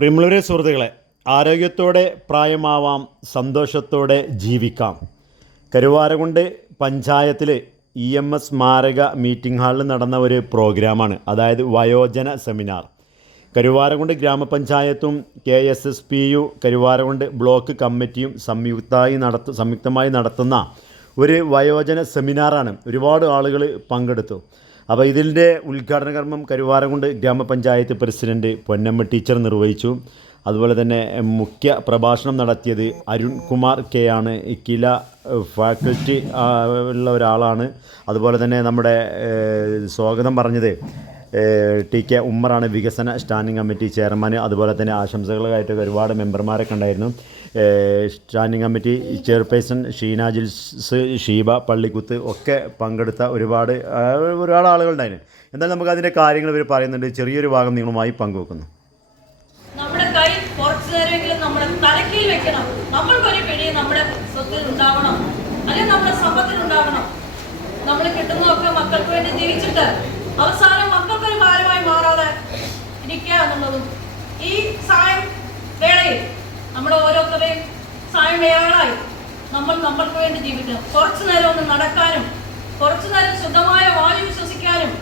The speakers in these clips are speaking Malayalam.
പ്രിയമുള്ളവരെ സുഹൃത്തുക്കളെ ആരോഗ്യത്തോടെ പ്രായമാവാം സന്തോഷത്തോടെ ജീവിക്കാം. കരുവാരകുണ്ട് പഞ്ചായത്തിൽ ഇ എം എസ് സ്മാരക മീറ്റിംഗ് ഹാളിൽ നടന്ന ഒരു പ്രോഗ്രാമാണ് അതായത് വയോജന seminar. Karuvarakundu ഗ്രാമപഞ്ചായത്തും K S S P U Karuvarakundu block കമ്മിറ്റിയും സംയുക്തമായി നടത്ത സംയുക്തമായി നടത്തുന്ന ഒരു വയോജന സെമിനാറാണ് ഒരുപാട് ആളുകൾ പങ്കെടുത്തു. അപ്പോൾ ഇതിന്റെ ഉദ്ഘാടന കർമ്മം കരുവാരകുണ്ട് ഗ്രാമപഞ്ചായത്ത് പ്രസിഡന്റ് പൊന്നമ്മ ടീച്ചർ നിർവഹിച്ചു. അതുപോലെ തന്നെ മുഖ്യ പ്രഭാഷണം നടത്തിയത് അരുൺ കുമാർ കെ ആണ്. കില ഫാക്കൽറ്റി ഉള്ള ഒരാളാണ്. അതുപോലെ തന്നെ നമ്മുടെ സ്വാഗതം പറഞ്ഞത് ടി കെ ഉമ്മറാണ് വികസന സ്റ്റാൻഡിംഗ് കമ്മിറ്റി ചെയർമാൻ അതുപോലെ തന്നെ ആശംസകളായിട്ട് ഒരുപാട് മെമ്പർമാരൊക്കെ ഉണ്ടായിരുന്നു. Standing committee chairperson Sheena Jils Sheeba Pallikkuth ഒക്കെ പങ്കെടുത്ത ഒരുപാട് ഒരുപാട് ആളുകളുണ്ടായിരുന്നു എന്നാൽ നമുക്ക് അതിന്റെ കാര്യങ്ങൾ ഇവർ പറയുന്നുണ്ട്. ചെറിയൊരു ഭാഗം നിങ്ങളുമായി പങ്കുവെക്കുന്നു. നമ്മുടെ കൈ ഉണ്ടാവണം. ഉണ്ടാവണം. നമ്മൾ കിട്ടുന്നതൊക്കെ മക്കൾക്ക് വേണ്ടി ജീവിച്ചിട്ട് അവസാനം മക്കൾക്കൊരു ഭാരമായി മാറാതെ ഇരിക്കുക എന്നുള്ളതും ഈ സായം വേളയിൽ നമ്മൾ ഓരോരുത്തരെയും സായം വേളകളായി നമ്മൾ നമ്മൾക്ക് വേണ്ടി ജീവിക്കണം. കുറച്ചു നേരം ഒന്ന് നടക്കാനും കുറച്ചു നേരം ശുദ്ധമായ വായു ശ്വസിക്കാനും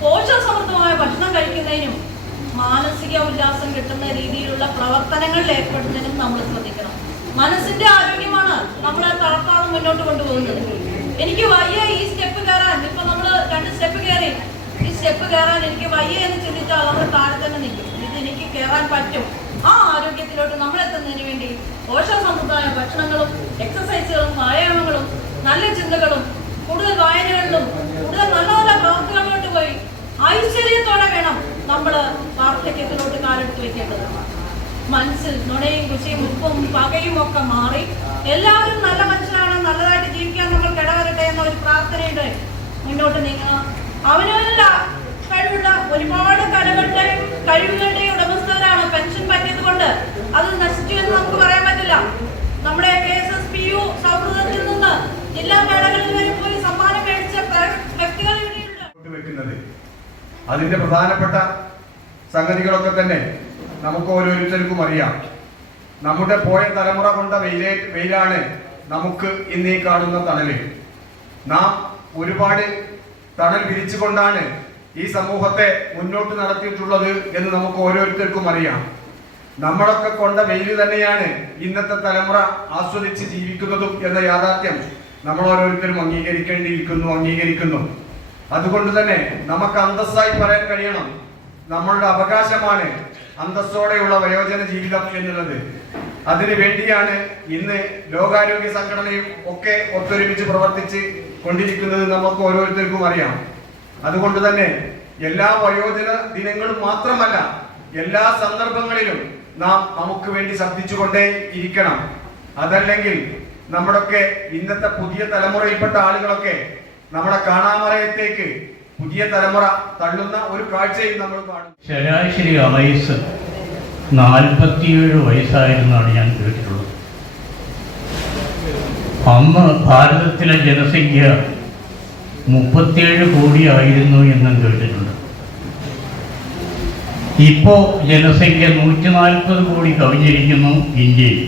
പോഷകസമൃദ്ധമായ ഭക്ഷണം കഴിക്കുന്നതിനും മാനസിക ഉല്ലാസം കിട്ടുന്ന രീതിയിലുള്ള പ്രവർത്തനങ്ങളിൽ ഏർപ്പെടുന്നതിനും നമ്മൾ ശ്രദ്ധിക്കണം. മനസ്സിന്റെ ആരോഗ്യമാണ് നമ്മളെ തളർത്താതെ മുന്നോട്ട് കൊണ്ടുപോകുന്നത്. എനിക്ക് വയ്യ ഈ സ്റ്റെപ്പ് കയറാൻ. ഇപ്പൊ നമ്മൾ രണ്ട് സ്റ്റെപ്പ് കയറി. ഈ സ്റ്റെപ്പ് കയറാൻ എനിക്ക് വയ്യ എന്ന് ചിന്തിച്ചാൽ നമ്മൾ താഴെ തന്നെ നിൽക്കും. ഇത് എനിക്ക് കയറാൻ പറ്റും. ആ ആരോഗ്യത്തിലോട്ട് നമ്മൾ പോഷകസമൃദ്ധമായ ഭക്ഷണങ്ങളും എക്സസൈസുകളും വ്യായാമങ്ങളും നല്ല ചിന്തകളും കൂടുതൽ വായനകളിലും കൂടുതൽ നല്ല നല്ല പ്രവർത്തനങ്ങളിലോട്ട് പോയി ഐശ്വര്യത്തോടെ വേണം നമ്മൾ വാർദ്ധക്യത്തിലോട്ട് കാലെടുത്ത് വെക്കേണ്ടത് മനസ്സിൽ നുണയും കുശയും ഉപ്പും പകയും ഒക്കെ മാറി എല്ലാവരും നല്ല മനുഷ്യരാണ് നല്ലതായിട്ട് ജീവിക്കാൻ നമ്മൾ കിടവരട്ടെ എന്ന ഒരു പ്രാർത്ഥനയുടെ മുന്നോട്ട് നീങ്ങുക അവനവനുള്ള കഴിവുള്ള ഒരുപാട് കലകളുടെയും കഴിവുകളുടെയും ഉടമസ്ഥരാണ് പെൻഷൻ പറ്റിയത് കൊണ്ട് അത് നശിച്ചു എന്ന് നമുക്ക് പറയാൻ പറ്റില്ല നമ്മുടെ K S S P U സൗഹൃദത്തിൽ നിന്ന് ജില്ലാ മേളകളിൽ വരെ പോയി സമ്മാനം മേടിച്ച പ്ര- വ്യക്തികൾ ഇവിടെയുണ്ട് വെക്കുന്നത് അതിന്റെ പ്രധാനപ്പെട്ട സംഗതികളൊക്കെ തന്നെ നമുക്ക് ഓരോരുത്തർക്കും അറിയാം. നമ്മുടെ പോയ തലമുറ കൊണ്ട വെയിലേ വെയിലാണ് നമുക്ക് ഇന്ന് ഈ കാണുന്ന തണൽ. നാം ഒരുപാട് തണൽ വിരിച്ചുകൊണ്ടാണ് ഈ സമൂഹത്തെ മുന്നോട്ട് നടത്തിയിട്ടുള്ളത് എന്ന് നമുക്ക് ഓരോരുത്തർക്കും അറിയാം. നമ്മളൊക്കെ കൊണ്ട വെയിൽ തന്നെയാണ് ഇന്നത്തെ തലമുറ ആസ്വദിച്ച് ജീവിക്കുന്നതും എന്ന യാഥാർത്ഥ്യം നമ്മൾ ഓരോരുത്തരും അംഗീകരിക്കേണ്ടിയിരിക്കുന്നു അംഗീകരിക്കുന്നു. അതുകൊണ്ട് തന്നെ നമുക്ക് അന്തസ്സായി പറയാൻ കഴിയണം. നമ്മളുടെ അവകാശമാണ് അന്തസ്സോടെയുള്ള വയോജന ജീവിതം എന്നുള്ളത്. അതിനു വേണ്ടിയാണ് ഇന്ന് ലോകാരോഗ്യ സംഘടനയും ഒക്കെ ഒത്തൊരുമിച്ച് പ്രവർത്തിച്ച് കൊണ്ടിരിക്കുന്നത് നമുക്ക് ഓരോരുത്തർക്കും അറിയാം. അതുകൊണ്ട് തന്നെ എല്ലാ വയോജന ദിനങ്ങളും മാത്രമല്ല എല്ലാ സന്ദർഭങ്ങളിലും നാം നമുക്ക് വേണ്ടി ശബ്ദിച്ചുകൊണ്ടേ ഇരിക്കണം. അതല്ലെങ്കിൽ നമ്മുടെയൊക്കെ ഇന്നത്തെ പുതിയ തലമുറയിൽപ്പെട്ട ആളുകളൊക്കെ നമ്മുടെ കാണാമറയത്തേക്ക് പുതിയ തലമുറ തള്ളുന്ന ഒരു കാഴ്ചയും നമ്മൾ കാണും ശരാശരി വയസ്സ് നാൽപ്പത്തിയേഴ് വയസ്സായിരുന്നാണ് ഞാൻ കേട്ടിട്ടുള്ളത്. അന്ന് ഭാരതത്തിലെ ജനസംഖ്യ മുപ്പത്തിയേഴ് കോടിയായിരുന്നു എന്നും കേട്ടിട്ടുണ്ട്. ഇപ്പോൾ ജനസംഖ്യ നൂറ്റി നാൽപ്പത് കോടി കവിഞ്ഞിരിക്കുന്നു ഇന്ത്യയിൽ.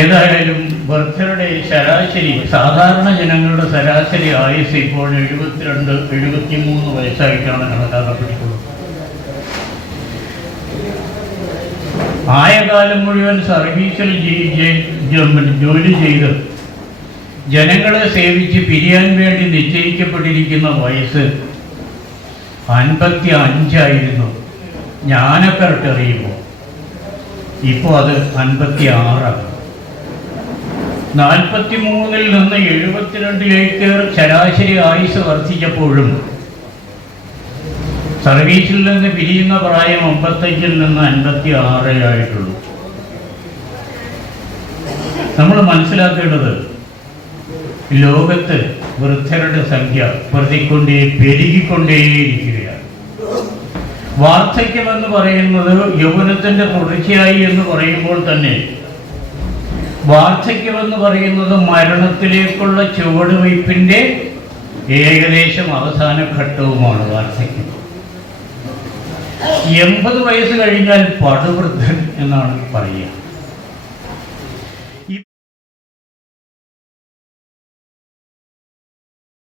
ഏതായാലും ബർത്തറുടെ ശരാശരി സാധാരണ ജനങ്ങളുടെ ശരാശരി ആയുസ് ഇപ്പോൾ എഴുപത്തിരണ്ട് എഴുപത്തിമൂന്ന് വയസ്സായിട്ടാണ് കണക്കാക്കപ്പെട്ടിട്ടുള്ളത്. ആയ കാലം മുഴുവൻ സർവീസിൽ ജോലി ചെയ്ത് ജനങ്ങളെ സേവിച്ച് പിരിയാൻ വേണ്ടി നിശ്ചയിക്കപ്പെട്ടിരിക്കുന്ന വയസ്സ് അൻപത്തി അഞ്ചായിരുന്നു ഞാനൊക്കെ അറിയുമ്പോൾ ഇപ്പോൾ അത് അൻപത്തി ആറാണ് നാൽപ്പത്തി മൂന്നിൽ നിന്ന് എഴുപത്തിരണ്ടിലേക്ക് ശരാശരി ആയുസ് വർദ്ധിച്ചപ്പോഴും സർവീസിൽ നിന്ന് പിരിയുന്ന പ്രായം അമ്പത്തഞ്ചിൽ നിന്ന് അൻപത്തി ആറ് ആയിട്ടുള്ളൂ. നമ്മൾ മനസ്സിലാക്കേണ്ടത് ലോകത്ത് വൃദ്ധരുടെ സംഖ്യ പ്രതിക്കൊണ്ടേ പെരുകിക്കൊണ്ടേയിരിക്കുകയാണ്. വാർദ്ധക്യമെന്ന് പറയുന്നത് യൗവനത്തിന്റെ തുടർച്ചയായി എന്ന് പറയുമ്പോൾ തന്നെ വാർദ്ധക്യമെന്ന് പറയുന്നത് മരണത്തിലേക്കുള്ള ചുവടുവയ്പ്പിന്റെ ഏകദേശം അവസാന ഘട്ടവുമാണ് വാർദ്ധക്യം. എൺപത് വയസ്സ് കഴിഞ്ഞാൽ പടുവൃദ്ധൻ എന്നാണ് പറയുക.